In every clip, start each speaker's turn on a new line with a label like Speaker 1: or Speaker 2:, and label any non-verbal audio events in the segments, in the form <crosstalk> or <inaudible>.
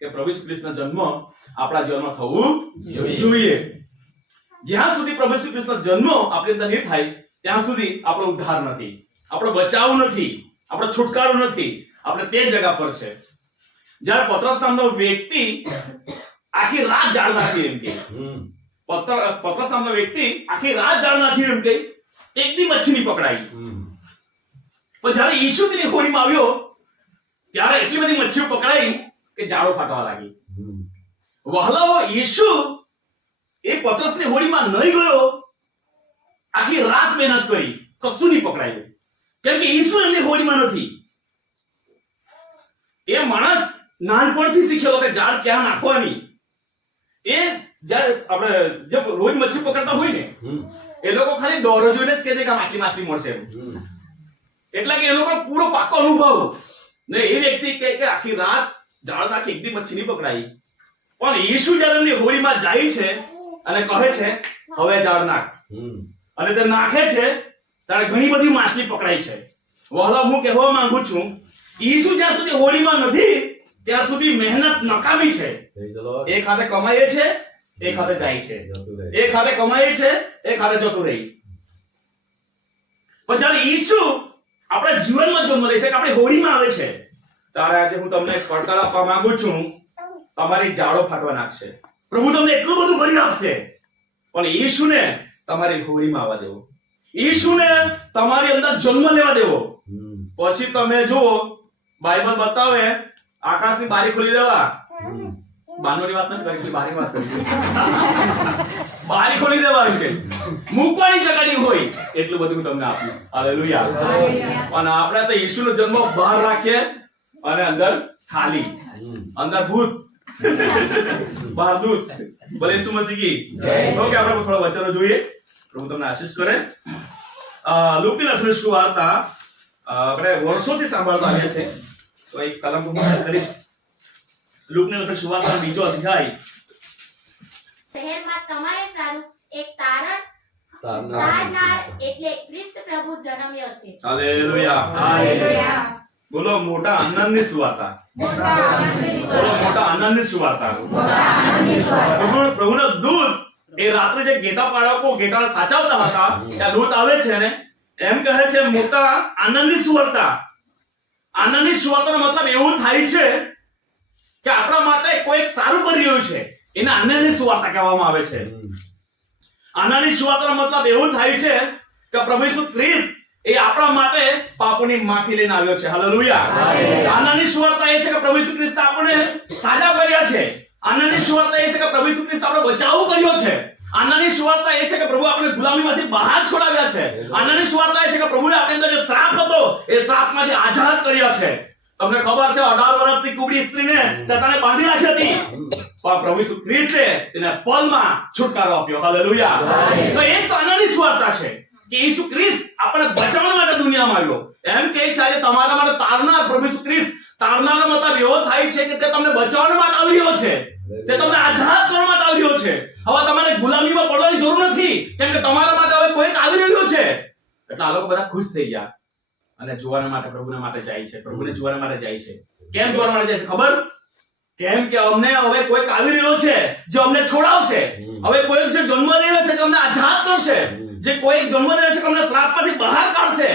Speaker 1: કે પ્રભુ શ્રી કૃષ્ણ જન્મ આપણા જીવનમાં થવું જોઈએ. જ્યાં સુધી પ્રભુ શ્રી કૃષ્ણ જન્મ આપણી અંદર નહીં થાય ત્યાં સુધી આપણો ઉદ્ધાર નથી. આપણો બચાવ નથી. આપણો છુટકારો નથી. આપણે તે જગા પર છે. જ્યારે પત્રસ નામનો વ્યક્તિ આખી રાત જાળ નાખી એમ કે. પત્રસ નામનો વ્યક્તિ આખી રાત જાળ નાખી એમ કે. એક દી મચ્છી નહીં પકડાઈ પણ જ્યારે ઈસુ તેની હોડીમાં આવ્યો ત્યારે એટલી બધી મચ્છીઓ પકડાઈ કે જાળો ફાટવા લાગી. વહલાઓ ઈસુ એ પત્રસની હોળીમાં નહીં ગયો. આખી રાત મહેનત કરી કશું નહીં પકડાયું કેમ કે ઈસુ એમની હોળીમાં નથી. એ માણસ નાનપણથી શીખેલો કે ઝાડ ક્યાં નાખવાની? એ જ્યારે આપણે જે રોજ મચ્છી પકડતા હોય ને એ લોકો ખાલી દોરો જોઈને જ કહે કે આટલી માછલી મળશે એમ. એટલે કે એ લોકો પૂરો પાકો અનુભવ. ને એ વ્યક્તિ કે આખી રાત ઝાડ નાખી એકદી મચ્છી નહીં પકડાઈ. પણ ઈસુ જ્યારે એમની હોળીમાં જાય છે અને કહે છે હવે જાળ નાખ. અને તે નાખે છે ત્યારે ઘણી બધી માછલી પકડાય છે. વહલા હું કહેવા માંગુ છું ઈસુ જ્યાં સુધી હોળીમાં નથી ત્યાં સુધી મહેનત નકામી છે. એક હાથે કમાઈએ છે એક હાથે જાય છે. એક હાથે કમાય છે એક હાથે જતું રહી. પણ જ્યારે ઈસુ આપણા જીવનમાં જન્મ લે છે કે આપણી હોળીમાં આવે છે ત્યારે આજે હું તમને પડકાર આપવા માંગુ છું. તમારી જાળો ફાટવા નાખશે. પ્રભુ તમને એટલું બધું ભરી આપશે. પણ ઈશુને તમારી હોળીમાં આવવા દેવો. ઈશુને તમારી અંદર જન્મ લેવા દેવો. પછી તમે જુઓ બાઇબલ બતાવે આકાશની બારી ખોલી દેવા. બાનોની વાત નથી કરી બારી વાત કરી બારી ખોલી દેવાની કે. મૂકવાની જગા નહીં હોય એટલું બધું હું તમને આપીશ. હાલેલુયા. અને આપણે તો ઈશુનો જન્મ બહાર રાખીએ. અને અંદર ખાલી અંદર ભૂત. બહાર દૂત ભલે શું મસીહ. કી ઓકે આપણે થોડા વચનો જોઈએ. પ્રભુ તમને આશીષ કરે. લુપી લુકની લખેલી સુવાર્તા આપણે વર્ષોથી સાંભળતા આવ્યા છે. તો એક કલમ હું કરીશ. લુકની લખેલી વાર્તા બીજો અધ્યાય.
Speaker 2: શહેરમાં તમારે સારું એક તારણ.
Speaker 3: તારનાર
Speaker 2: એટલે ખ્રિસ્ત પ્રભુ જન્મ્યો છે.
Speaker 1: હાલેલુયા.
Speaker 2: હાલેલુયા.
Speaker 1: બોલો મોટા આનંદની સુવાર્તા
Speaker 2: મોટા આનંદની
Speaker 1: બોલો મોટા આનંદની સુવાર્તા
Speaker 2: મોટા
Speaker 1: પ્રભુ પ્રભુનો દૂત એ રાત્રે જે ગેટા પાળકો ગેટાને સાચવતા હતા ત્યાં દૂત આવે છે ને એમ કહે છે મોટા આનંદની સુવાર્તા આનંદની સુવાર્તાનો મતલબ એવું થાય છે કે આપણા માટે કોઈ સારું કરી રહ્યું છે. એને આનંદની સુવાર્તા કહેવામાં આવે છે. આનંદની સુવાર્તાનો મતલબ એવું થાય છે કે પ્રભુ ઈસુ ખ્રિસ્ત એ આપણા માટે પાપોની માફી લઈને આવ્યો છે. હાલેલુયા. આનંદની સુવાર્તા એ છે કે પ્રભુ ઈસુ ખ્રિસ્ત આપણે સાજા કર્યા છે. આનંદની સુવાર્તા એ છે કે પ્રભુ ઈસુ ખ્રિસ્ત આપણે બચાવ કર્યો છે. આનંદની સુવાર્તા એ છે કે પ્રભુ આપણે ગુલામીમાંથી બહાર છોડાવ્યા છે. આનંદની સુવાર્તા એ છે કે પ્રભુએ આપણી અંદર જે શ્રાપ હતો એ શ્રાપમાંથી આઝાદ કર્યા છે. તમને ખબર છે 18 વર્ષની કુબડી સ્ત્રીને શેતાને બાંધી રાખી હતી. પણ પ્રભુ ઈસુ ખ્રિસ્તે તેને પલમાં છુટકારો આપ્યો. હાલેલુયા તો એ તો આનંદની સુવાર્તા છે. કે ઈસુ ખ્રિસ્ત આપણને બચાવવા માટે દુનિયામાં આવ્યો. એમ કહે છે, આજે તમારા માટે તારનાર પ્રભુ ઈસુ ખ્રિસ્ત તારનારનો મતલબ એવો થાય છે કે તે તમને બચાવવા માટે આવ્યો છે. તે તમને આઝાદ કરવા માટે આવ્યો છે. હવે તમારે ગુલામીમાં પડવાની જરૂર નથી, કેમ કે તમારા માટે હવે કોઈક આવી રહ્યું છે. એટલે આ લોકો બધા ખુશ થઈ ગયા. અને જોવાના માટે પ્રભુના માટે જાય છે. પ્રભુને જોવાના માટે જાય છે. કેમ જોવાના માટે જાય છે ખબર? કેમ કે અમને હવે કોઈક આવી રહ્યો છે જે અમને છોડાવશે. હવે કોઈક જે જન્મ રહ્યો છે જે અમને આઝાદ કરશે જે કોઈક જન્મ રહ્યો છે અમને શ્રાપમાંથી બહાર કાઢશે.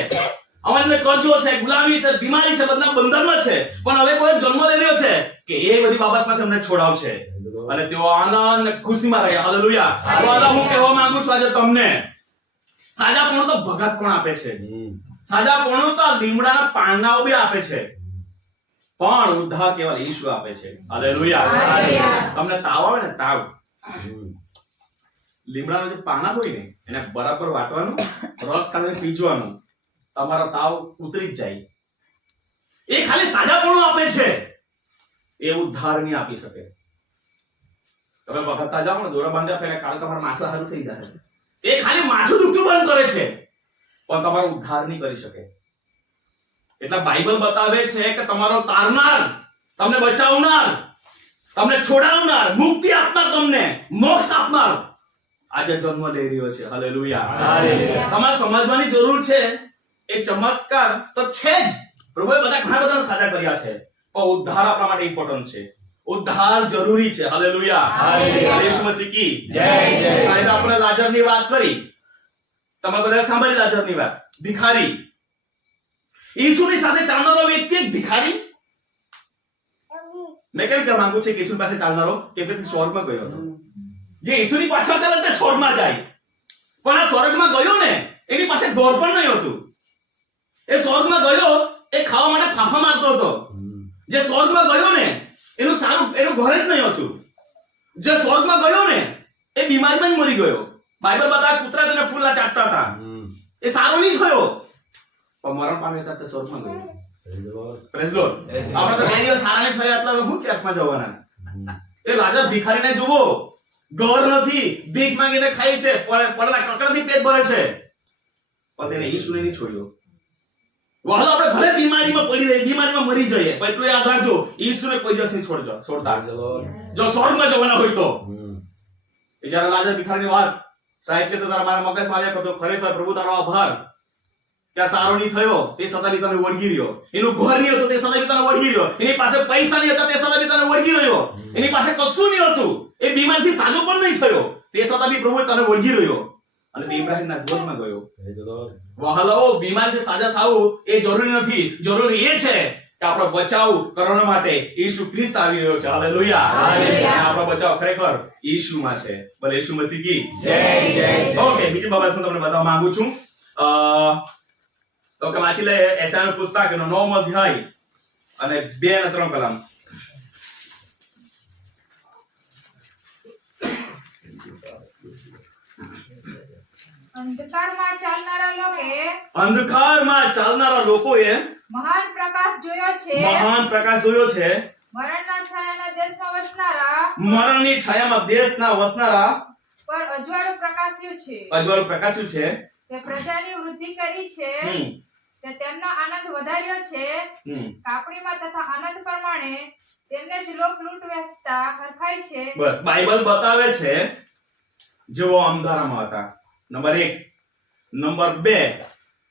Speaker 1: અમારે કરજો છે ગુલામી છે બીમારી છે બધા બંધનમાં છે. પણ હવે કોઈ જન્મ લઈ રહ્યો છે કે એ બધી બાબતમાંથી અમને છોડાવશે. અને તેઓ આનંદ ખુશીમાં રહ્યા. હાલેલુયા હું કહેવા માંગુ છું આજે તમને. સાજાપણું તો ભગત પણ આપે છે?
Speaker 3: સાજા
Speaker 1: પણ તો લીમડાના પાંદડાઓ બી આપે છે. પણ ઉદ્ધાર કેવલ ઈશ્વર આપે છે. હાલેલુયા. તમને તાવ આવે ને? તાવ. લીમડાના જે પાના હોય ને એને બરાબર વાટવાનું રસ કાઢીને પીજવાનું. તમારો તાવ ઉતરી જ જાય. એ ખાલી સાજાપણું આપે છે. એ ઉદ્ધાર નહીં આપી શકે. તમે વખત જાઓ ને દોરા બાંધ્યા પહેલા કાલે તમારું માથું સારું થઈ જાય. એ ખાલી માથું દુખતું બંધ કરે છે. પણ તમારો ઉદ્ધાર નહીં કરી શકે. એટલે બાઇબલ બતાવે છે કે તમારો તારનાર તમને બચાવનાર તમને છોડાવનાર મુક્તિ આપનાર તમને મોક્ષ આપનાર. આજે જન્મ લઈ રહ્યો છે. હાલેલુયા. તમારે સમજવાની જરૂર છે એ ચમત્કાર તો છે જ. પ્રભુએ બધા ઘણા બધાને સાજા કર્યા છે. પણ ઉદ્ધાર આપણા માટે ઇમ્પોર્ટન્ટ છે. ઉદ્ધાર જરૂરી છે. હાલેલુયા.
Speaker 2: હાલેલુયા.
Speaker 1: યેશુ મસીહ કી.
Speaker 2: જય, જય.
Speaker 1: સાહેબ આપણે લાજરની વાત કરી. તમે બધા સાંભળી લાજરની વાત. ભિખારી. ઈસુની સાથે ચાલનારો વ્યક્તિ એક ભિખારી? મેં કેમ કહેવા માંગુ છું કે ઈસુ પાસે ચાલનારો કેમ કે સ્વર્ગમાં ગયો હતો? જે ઈસુની પાછળ ચાલે તે સ્વર્ગમાં જાય. પણ આ સ્વર્ગમાં ગયો ને એની પાસે ઘોર પણ નહીં હતું. એ સ્વર્ગમાં ગયો એ ખાવા માટે ફાંફા મારતો હતો. જે સ્વર્ગમાં ગયો ને એનું સારું એનું ઘર જ નહીં હતું. જે સ્વર્ગમાં ગયો ને એ બીમારીમાં જ મરી ગયો. બાઇબલ બતા કૂતરા તેને ફૂલા ચાટતા હતા. એ સારો નહીં થયો. પણ મરણ પામ્યો હતા તે સ્વર્ગમાં ગયો. પ્રેઝ લોર્ડ આપણે તો બે દિવસ સારા નહીં થયા એટલે હું ચર્ચમાં જવાના. એ લાજર ભિખારીને જુઓ. ઘર નથી ભીખ માંગીને ખાય છે. પડે- પડેલા કકડાથી પેટ ભરે છે. પણ તેને ઈશ્વરે નહીં છોડ્યો. વાહલો આપણે ભલે બીમારીમાં પડી રહી બીમારીમાં મરી જઈએ પણ એટલું યાદ રાખજો ઈશ્વરે કોઈ દિવસ નહીં છોડજો. છોડતા. જો. સ્વર્ગમાં જવાના હોય તો. જ્યારે લાજર ભિખારીની વાત સાહેબ કે તારા મારા મગજમાં આવ્યા કરતો ખરેખર પ્રભુ તારો આભાર. સારો નહીં થયો તે છતાં બી તને વળગી રહ્યો. એનું ઘર નહીં હતું તે છતાં બી તને વળગી રહ્યો. એની પાસે પૈસા નહીં હતા તે છતાં બી તને વળગી રહ્યો. એની પાસે કશું નહીં હતું. એ બીમારથી સાજો પણ નહીં થયો. તે છતાં બી પ્રભુ તને વળગી રહ્યો. અને તે ઇબ્રાહિમના ગોદમાં ગયો. વહાલાઓ બીમારથી સાજા થવું એ જરૂરી નથી. જરૂરી એ છે કે આપણો બચાવ કરવા માટે ઈસુ ખ્રિસ્ત આવી રહ્યો છે. હાલેલુયા.
Speaker 2: હાલેલુયા.
Speaker 1: આપણો બચાવ ખરેખર ઈસુમાં છે. ભલે ઈસુ મસીહ. કી
Speaker 2: જય, જય.
Speaker 1: ઓકે બીજી બાબત હું તમને બતાવવા માંગુ છું. અ, તો કે વાંચી લે એસાયાનું પુસ્તક નો નવમો અધ્યાય અને બે અને ત્રણ કલામ.
Speaker 4: અંધકારમાં ચાલનારા લોકે
Speaker 1: અંધકારમાં ચાલનારા લોકોએ
Speaker 4: મહાન પ્રકાશ જોયો છે.
Speaker 1: મહાન પ્રકાશ જોયો છે.
Speaker 4: મરણના છાયાના દેશમાં વસનારા
Speaker 1: મરણની છાયામાં દેશના વસનારા
Speaker 4: પર અજવાળું પ્રકાશ્યું છે.
Speaker 1: અજવાળું પ્રકાશ્યું છે.
Speaker 4: તે પ્રજાની વૃદ્ધિ કરી છે. તે તેમનો આનંદ વધાર્યો છે.
Speaker 1: હમ.
Speaker 4: કાપણીમાં તથા આનંદ પ્રમાણે તેમને જ લોક લૂંટ વેચતા હરખાય છે.
Speaker 1: બસ બાઇબલ બતાવે છે. જેઓ અંધારામાં હતા. નંબર એક. નંબર બે.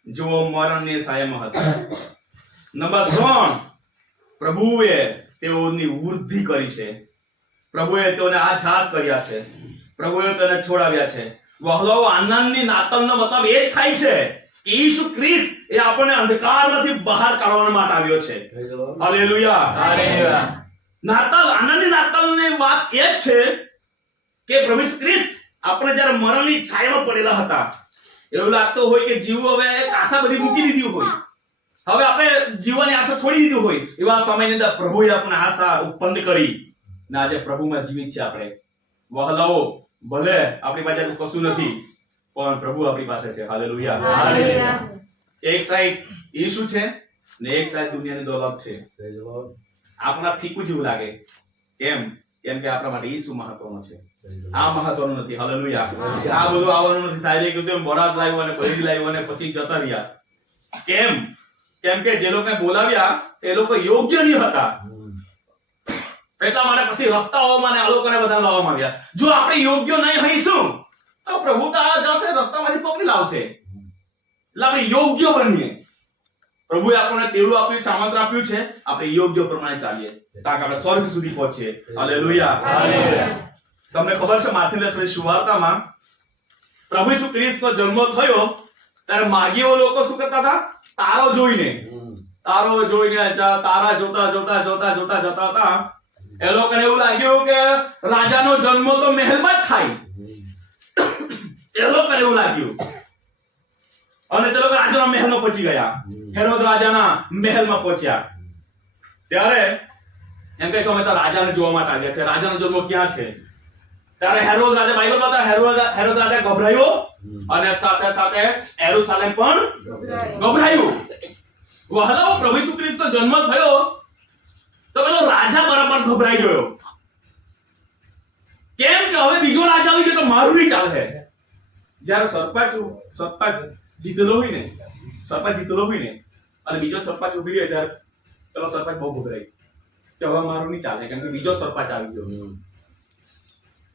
Speaker 1: જેઓ મરણની સાયમાં હતા. નંબર ત્રણ. પ્રભુએ તેઓની વૃદ્ધિ કરી છે. પ્રભુએ તેઓને આઝાદ કર્યા છે. પ્રભુએ તેને છોડાવ્યા છે. વહલો આનંદની નાતલનો મતલબ એ જ થાય છે. ઈસુ ખ્રિસ્ત એ આપણને અંધકારમાંથી બહાર કાઢવા માટે આવ્યો છે. હાલેલુયા
Speaker 2: હાલેલુયા.
Speaker 1: નાતાલ આનંદની નાતાલની વાત એ છે કે પ્રભુ ખ્રિસ્ત આપણે જ્યારે મરણની છાયામાં પડેલા હતા એવું લાગતું હોય કે જીવ હવે એક આશા બધી મૂકી દીધી હોય. હવે આપણે જીવવાની આશા છોડી દીધી હોય. એવા સમયની અંદર પ્રભુએ આપણને આશા ઉત્પન્ન કરી. ને આજે પ્રભુમાં જીવિત છે આપણે. વહલાઓ ભલે આપણી પાસે કશું નથી પણ પ્રભુ આપણી પાસે છે. હાલેલુયા
Speaker 2: હાલેલુયા.
Speaker 1: એક સાઈડ ઈસુ છે ને એક સાઈડ દુનિયાની દોલત છે. આપણા ફીકું જેવું લાગે. કેમ? કેમ કે આપણા માટે ઈસુ મહત્વનો છે. આ મહત્વનું નથી. હાલેલુયા આ બધું આવવાનું નથી. સાહેબે કીધું એમ બરાત લાવ્યો અને ભરી લાવ્યો અને પછી જતા રહ્યા. કેમ? કેમ કે જે લોકોને બોલાવ્યા એ લોકો યોગ્ય નહીં હતા. એટલા માટે પછી રસ્તાઓમાં ને આ લોકોને બધા લાવવામાં આવ્યા જો આપણે યોગ્ય નહીં હોઈશું તો પ્રભુ તો આ જશે રસ્તામાંથી પકડી લાવશે. એટલે આપણે યોગ્ય બનીએ. પ્રભુએ આપણને તેડું આપ્યું સામંત્ર આપ્યું છે. આપણે યોગ્ય પ્રમાણે ચાલીએ. તાકે આપણે સ્વર્ગ સુધી પહોંચીએ. હાલેલુયા. તમને ખબર છે માથે લખેલી સુવાર્તામાં પ્રભુ ઈસુ ખ્રિસ્તનો જન્મ થયો ત્યારે માગીઓ લોકો શું કરતા હતા? તારો જોઈને. તારો જોઈને તારા જોતા જોતા જોતા જોતા જતા હતા. એ લોકોને એવું લાગ્યું કે રાજાનો જન્મ તો મહેલમાં જ થાય. એવું લાગ્યું. અને તે લોકો રાજાના મહેલમાં પહોંચી ગયા. હેરોદ રાજાના મહેલમાં પહોંચ્યા. ત્યારે એમ કહે છે અમે તો રાજાને જોવા માટે આવ્યા છે. રાજાનો જન્મ ક્યાં છે? ત્યારે હેરોદ રાજા બાઇબલ બતા હેરોદ હેરોદ રાજા ગભરાયો અને સાથે સાથે એરુસાલેમ પણ
Speaker 4: ગભરાયું.
Speaker 1: વહાલાઓ પ્રભુ ઈસુ ખ્રિસ્તનો જન્મ થયો. તો પેલો રાજા બરાબર ગભરાઈ ગયો. કેમ કે હવે બીજો રાજા આવી ગયો તો મારું નહીં ચાલે. જ્યારે સરપંચ સરપંચ જીતેલો હોય ને, સરપંચ જીતેલો હોય ને, અને બીજો સરપંચ ઊભી રહ્યો ત્યારે પેલો સરપંચ બહુ ગભરાય. કે હવે મારું નહીં ચાલે, કેમ કે બીજો સરપંચ આવી ગયો.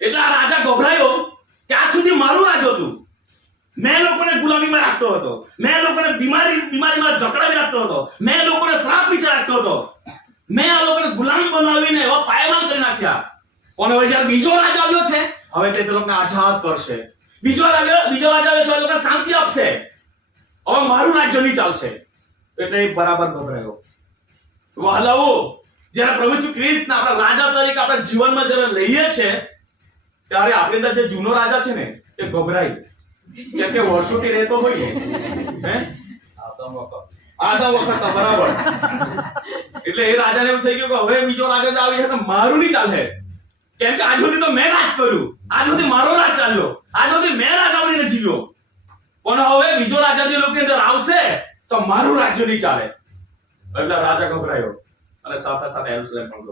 Speaker 1: એટલે આ રાજા ગભરાયો, ત્યાં સુધી મારું રાજ હતું મેં લોકોને ગુલામીમાં રાખતો હતો. મેં લોકોને બીમારી, બીમારીમાં જકડાવી રાખતો હતો. મેં લોકોને શ્રાપ પીછા રાખતો હતો. મેં આ લોકોને ગુલામ બનાવીને એવા પાયમાલ કરી નાખ્યા. પણ હવે જ્યારે બીજો રાજા આવ્યો છે, હવે તે લોકોને આઝાદ કરશે. બીજો રાજા બીજો રાજા આવે છે લોકોને શાંતિ આપશે. હવે મારું રાજ્ય નહીં ચાલશે. એટલે એ બરાબર ગભરાયો. વહાલાઓ જ્યારે પ્રભુ શ્રી કૃષ્ણ આપણા રાજા તરીકે આપણા જીવનમાં જ્યારે લઈએ છે ત્યારે આપણી અંદર જે જૂનો રાજા છે ને એ ગભરાય કેમ કે વર્ષોથી રહેતો હોય હે? આધા વખત બરાબર. એટલે એ રાજાને એવું થઈ ગયું કે હવે બીજો રાજા આવી છે તો મારું નહીં ચાલે. કેમ કે આજ સુધી તો મેં રાજ કર્યું. આજ સુધી મારો રાજ ચાલ્યો. આજ સુધી મેં રાજા બનીને જીવ્યો. પણ હવે બીજો રાજા જે લોકોની અંદર આવશે તો મારું રાજ્ય નહીં ચાલે. એટલે રાજા ગભરાયો. અને સાથે સાથે એરુસલેમ પણ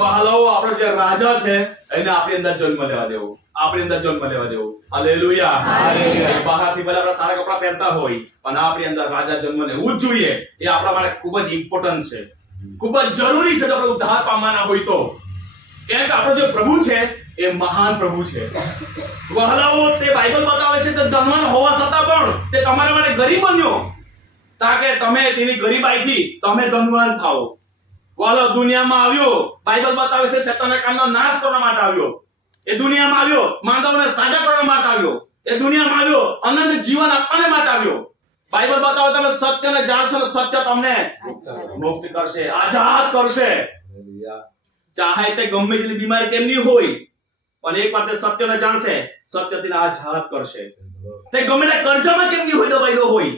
Speaker 1: વહાલાઓ આપણો જે રાજા છે એને આપણી અંદર જન્મ લેવા દેવો. આપણી અંદર જન્મ લેવા દેવો હાલેલુયા.
Speaker 2: હાલેલુયા.
Speaker 1: બહારથી ભલે આપણે સારા કપડા પહેરતા હોય પણ આપણી અંદર રાજા જન્મ લેવું જ જોઈએ. એ આપણા માટે ખૂબ જ ઇમ્પોર્ટન્ટ છે. ખૂબ જ જરૂરી છે જો આપણે ઉદ્ધાર પામવાના હોય તો. કેમ કે આપણો જે પ્રભુ છે એ મહાન પ્રભુ છે. વહલાઓ તે બાઇબલ બતાવે છે કે ધનવાન હોવા છતાં પણ તે તમારા માટે ગરીબ બન્યો. તાકે તમે તેની ગરીબાઈથી તમે ધનવાન થાઓ. વાલો દુનિયામાં આવ્યો બાઇબલ બતાવે છે શેતાનના કામનો નાશ કરવા માટે આવ્યો. એ દુનિયામાં આવ્યો માનવને સાજા કરવા માટે આવ્યો. એ દુનિયામાં આવ્યો અનંત જીવન આપવાને માટે આવ્યો. બાઇબલ બતાવો તમે સત્યને જાણશો ને સત્ય તમને મુક્ત કરશે આઝાદ કરશે. ચાહે તે ગમે તેટલી બીમારી તેમની હોય પણ એક વાર તે સત્યને જાણશે સત્ય તેને આઝાદ કરશે. તે ગમે તે કર્જમાં કેમની હોય દબાયેલો હોય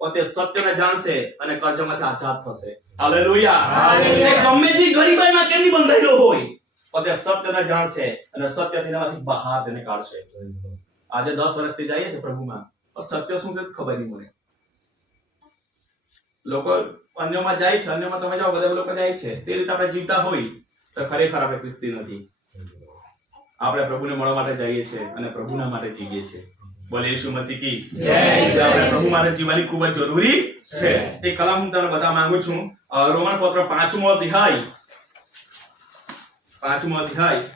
Speaker 1: પણ તે સત્યને જાણશે અને કર્જમાંથી આઝાદ થશે. હાલેલુયા.
Speaker 2: હાલેલુયા.
Speaker 1: તે ગમે છે ગરીબાઈમાં કેમની બંધાયેલો હોય પણ તે સત્યને જાણશે અને સત્ય તેમાંથી બહાર તેને કાઢશે. આજે દસ વર્ષથી જઈએ છે પ્રભુમાં. સત્ય શું છે ખબર નહીં મને. લોકો અન્યમાં જાય છે અન્યમાં તમે જાઓ બધા લોકો જાય છે. તે રીતે આપણે જીવતા હોય તો ખરેખર આપણે ખ્રિસ્તી નથી. આપણે પ્રભુને મળવા માટે જઈએ છીએ અને પ્રભુના માટે જીવીએ છીએ. બોલે ઈસુ મસીહ કી.
Speaker 2: જય
Speaker 1: પ્રભુ માટે જીવવાની ખૂબ જ જરૂરી છે. એ કલામ હું તમને બધા માંગુ છું. રોમન પત્ર પાંચમો અધ્યાય. પાંચમો અધ્યાય.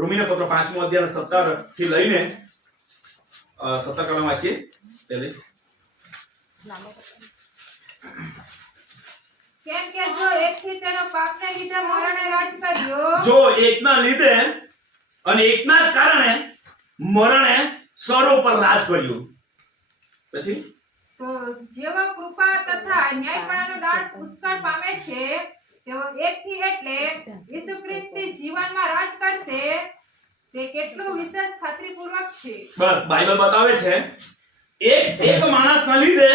Speaker 1: રોમીના પત્ર પાંચમો અધ્યાય સત્તરથી લઈને સત્તર કલમ વાંચીએ? પહેલે
Speaker 4: કેમ કે જો એકથી તેનો પાપને લીધે મરણે રાજ કર્યો.
Speaker 1: જો એકના લીધે અને એકના જ કારણે મરણે સરો પર રાજ કર્યું. પછી?
Speaker 4: તો જેવો કૃપા તથા ન્યાયપણાનો દાંત પુષ્કળ પામે છે તેવો એકથી એટલે ઈસુ ખ્રિસ્તી જીવનમાં રાજ કરશે તે કેટલું વિશેષ ખાતરીપૂર્વક છે.
Speaker 1: બસ બાઇબલ બતાવે છે એક એક માણસના લીધે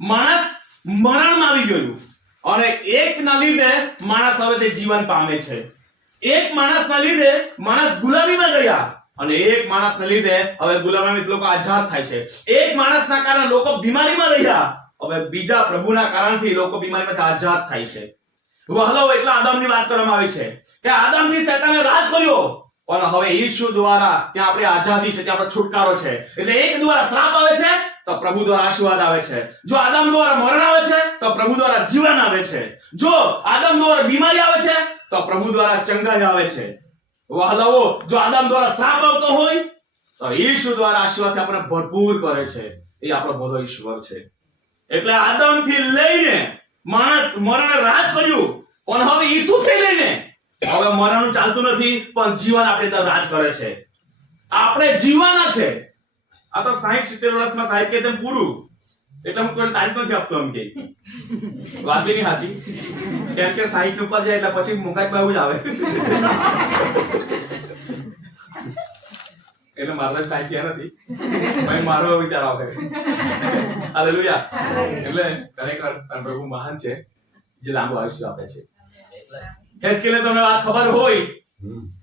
Speaker 1: માણસ મરણમાં આવી ગયું અને એકના લીધે માણસ હવે તે જીવન પામે છે. એક માણસના લીધે માણસ ગુલામીમાં ગયા અને એક માણસના લીધે હવે ગુલામી લોકો આઝાદ થાય છે. એક માણસના કારણે લોકો બીમારીમાં રહ્યા. હવે બીજા પ્રભુના કારણથી લોકો બીમારીમાંથી આઝાદ થાય છે. વહાલો એટલે આદમની વાત કરવામાં આવી છે કે આદમથી શેતાને રાજ કર્યો. પણ હવે ઈશુ દ્વારા ત્યાં આપણે આઝાદી છે, ત્યાં આપણે છુટકારો છે. એટલે એક દ્વારા શ્રાપ આવે છે, તો પ્રભુ દ્વારા આશીર્વાદ આવે છે. જો આદમ દ્વારા મરણ આવે છે, તો પ્રભુ દ્વારા જીવન આવે છે. જો આદમ દ્વારા બીમારી આવે છે, તો પ્રભુ દ્વારા ચંગાઈ આવે છે. વહલવો જો આદમ દ્વારા શ્રાપ આવતો હોય, તો ઈશુ દ્વારા આશીર્વાદ આપણને ભરપૂર કરે છે. એ આપણો બધો ઈશ્વર છે. એટલે આદમથી લઈને માણસ મરણ રાજ કર્યું. પણ હવે ઈસુ થઈ લઈને? હવે મરણ ચાલતું નથી, પણ જીવન આપણે ત્યાં રાજ કરે છે. આપણે જીવવાના છે. આ તો સાહીઠ સિત્તેર વર્ષમાં સાહેબ કે તેમ પૂરું. એટલે હું કોઈ તારીખ નથી આપતો એમ કે. વાત નહીં સાચી. કેમ કે સાહીઠ ઉપર જાય એટલે પછી મુકાઈ બહુ જ આવે. એટલે મારે સાહેબ ક્યાં નથી. ભાઈ મારો વિચાર આવે. હાલેલુયા એટલે ખરેખર પ્રભુ મહાન છે જે લાંબુ આયુષ્ય આપે છે. હેચકેલે તમને વાત ખબર હોય.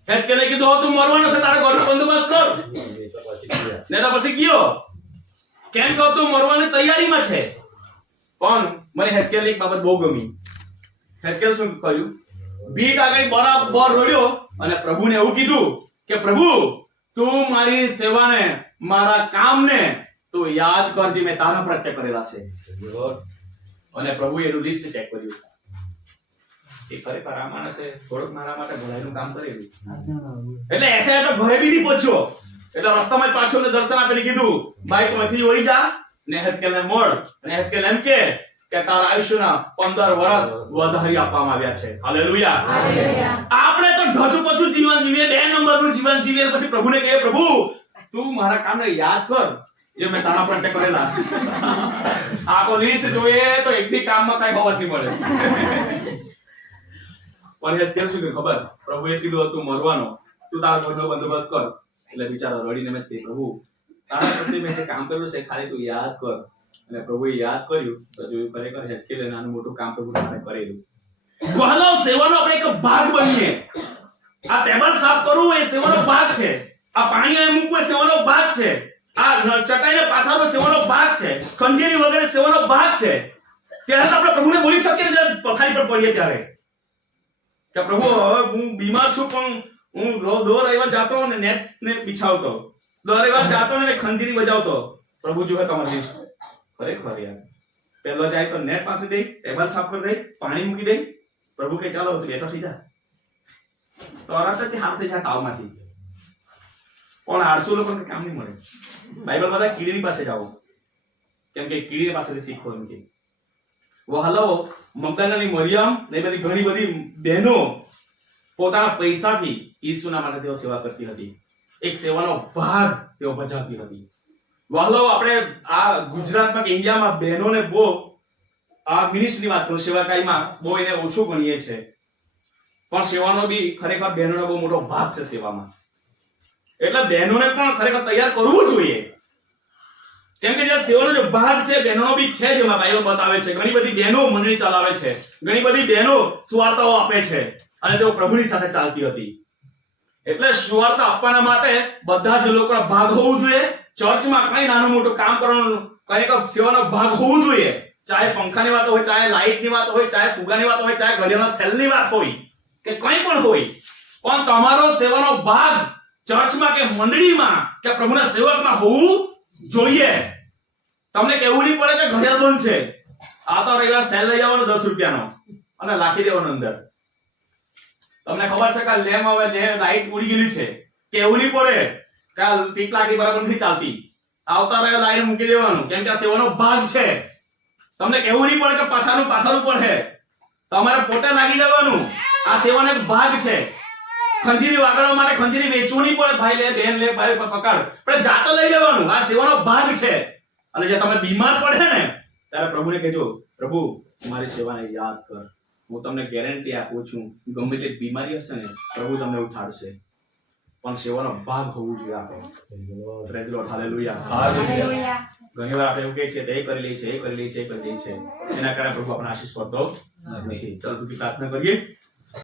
Speaker 1: હેચકેલે કીધું તું મરવાનો છે તારે ઘરનો બંદોબસ્ત કર. ને તો પછી ગયો. કેમ કહો તું મરવાની તૈયારીમાં છે. પણ મને હેચકેલ એક બાબત બહુ ગમી. હેચકેલ શું કર્યું બીટ આગળ બરાબર રોડ્યો અને પ્રભુને એવું કીધું કે પ્રભુ તું મારી સેવાને, મારા કામને તું યાદ કરજે, મેં તારા પ્રત્યે કરેલા છે. અને પ્રભુએ એનું લિસ્ટ ચેક કર્યું એ ખરેખર આ માણસે થોડોક મારા માટે ભલાઈનું કામ કરેલું એટલે એસે તો ઘરે બી નહીં પહોંચ્યો. એટલે રસ્તામાં જ પાછો દર્શન આપીને કીધું, બાઈકમાંથી વળી જા ને હેચકેલને મળ અને હેચકેલ એમ કે. કે તારા આયુષ્યના પંદર વર્ષ વધારી આપવામાં આવ્યા છે. હાલેલુયા. આપણે તો ઢચું પછું જીવન જીવીએ બે નંબરનું જીવન જીવીએ પછી પ્રભુને કહીએ પ્રભુ તું મારા કામને યાદ કર. જે મેં તારા પ્રત્યે કરેલા. <laughs> આખો લિસ્ટ જોઈએ તો એક બી કામમાં કઈ જ નહીં મળે. <laughs> એ કેવું શું ખબર? પ્રભુએ કીધું હતું મરવાનો. તું તારો ઘરનો બંદોબસ્ત કર. એટલે બિચારો રડીને મેં પ્રભુ તારા પ્રત્યે મેં જે કામ કર્યું છે ખાલી તું યાદ કર. અને પ્રભુએ યાદ કર્યું, તો જોયું ખરેખર હેચકેલે નાનું મોટું કામ પ્રભુ તારે કરેલું. વહાલો સેવાનો આપણે એક ભાગ બનીએ. આ ટેબલ સાફ કરવું એ સેવાનો ભાગ છે. આ પાણી અહીં મૂકવું સેવાનો ભાગ છે. આ ચટાઈને પાથરવો સેવાનો ભાગ છે. ખંજેરી વગેરે સેવાનો ભાગ છે. ત્યારે આપણે પ્રભુને બોલી શકીએ જ્યારે પથારી પર પડીએ ત્યારે. કે પ્રભુ, હવે હું બીમાર છું, પણ હું દોર રવિવાર જાતો ને નેટ ને બિછાવતો. દર રવિવાર જાતો ને ખંજરી બજાવતો. પ્રભુ જોવે તમારી ખરેખર યાર પહેલો જાય તો નેટ પાસે દે ટેબલ સાફ કરી દે પાણી મૂકી દે પ્રભુ કે ચાલો બેઠો થઈ જા તરત જ હાથ થઈ જાય તાવમાંથી પણ આળસુ લોકો કામ નહીં મળે. બાઇબલ બધા કીડીની પાસે જાઓ કેમ કે કીડી પાસેથી શીખો એમ કે. વહલો મગદાનાની મરિયમ ને બધી ઘણી બધી બહેનો પોતાના પૈસાથી ઈસુના માટે તેઓ સેવા કરતી હતી. એક સેવાનો ભાગ તેઓ ભજાવતી હતી. વહાલો આપણે આ ગુજરાતમાં કે ઇન્ડિયામાં બહેનોને બહુ, આ મિનિસ્ટ્રીની વાત કરું સેવાકાઈમાં બહુ એને ઓછું ગણીએ છે. પણ સેવાનો બી ખરેખર બહેનોનો બહુ મોટો ભાગ છે સેવામાં. એટલે બહેનોને પણ ખરેખર તૈયાર કરવું જોઈએ. કેમ કે જે સેવાનો જે ભાગ છે, બહેનોનો બી છે જેમાં ભાઈઓ બતાવે છે. ઘણી બધી બહેનો મંડળી ચલાવે છે. ઘણી બધી બહેનો સુવાર્તાઓ આપે છે. અને તેઓ પ્રભુની સાથે ચાલતી હતી. એટલે સુવાર્તા આપવાના માટે બધા જ લોકોનો ભાગ હોવું જોઈએ. ચર્ચમાં કઈ નાનું મોટું કામ કરવાનું, કઈ સેવાનો ભાગ હોવું જોઈએ. ચાહે પંખાની વાત હોય, ચાહે લાઇટની વાત હોય, ચાહે ફુગાની વાત હોય, ચાહે ઘડિયાળના સેલની વાત હોય, કે કંઈ પણ હોય. પણ તમારો સેવાનો ભાગ ચર્ચમાં કે મંડળીમાં કે પ્રભુના સેવકમાં હોવું જોઈએ. તમને કેવું નહીં પડે કે ઘડિયાળ બંધ છે? આ તો રવિવાર સેલ લઈ જવાનો દસ રૂપિયાનો અને લાખી દેવાનો અંદર. તમને ખબર છે કે લેમ હવે લે લાઈટ ઉડી ગયેલી છે. કેવું નહીં પડે? આ ટીપ લાગી બરાબર નથી ચાલતી. આવતા રહે લાઈન મૂકી દેવાનું, કેમ કે આ સેવાનો ભાગ છે. તમને કેવું નહીં પડે કે પાછાનું પણ પડે તમારે પોતે લાગી જવાનું. આ સેવાનો એક ભાગ છે. ખંજીરી વાગડવા માટે ખંજીરી વેચવું નહીં પડે. ભાઈ લે, બેન લે, ભાઈ પકડ. પણ જાતો લઈ લેવાનું. આ સેવાનો ભાગ છે. અને જે તમે બીમાર પડે ને, ત્યારે પ્રભુને કહેજો, પ્રભુ, મારી સેવાને યાદ કર. હું તમને ગેરંટી આપું છું. ગમે તે બીમારી હશે ને, પ્રભુ તમને ઉઠાડશે. પણ સેવાનો ભાગ હોવું જોઈએ આપણો પ્રેઝ લોર્ડ હાલેલુયા
Speaker 4: હાલેલુયા.
Speaker 1: ઘણી વાર આપણે એવું કહે છે તે એ કરી લે છે એ કરી લે છે એ કરી લે છે. એના કારણે પ્રભુ આપણને આશીષ કરતો નથી. ચાલો તું પ્રાર્થના કરીએ.